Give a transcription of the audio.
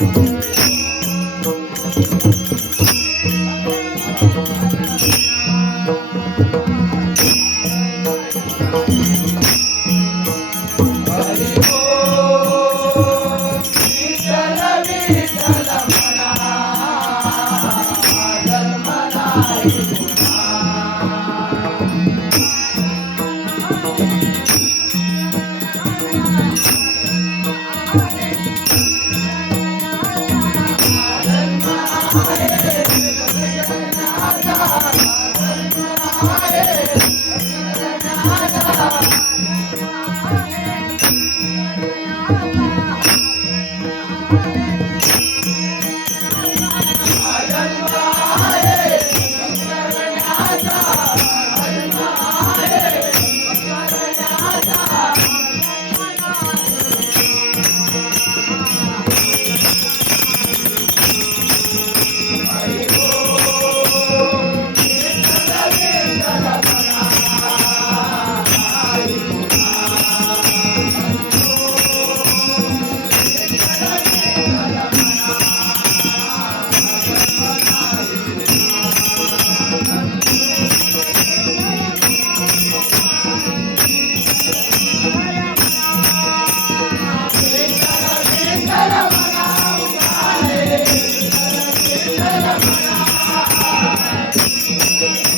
Thank you. Thank you. Thank you.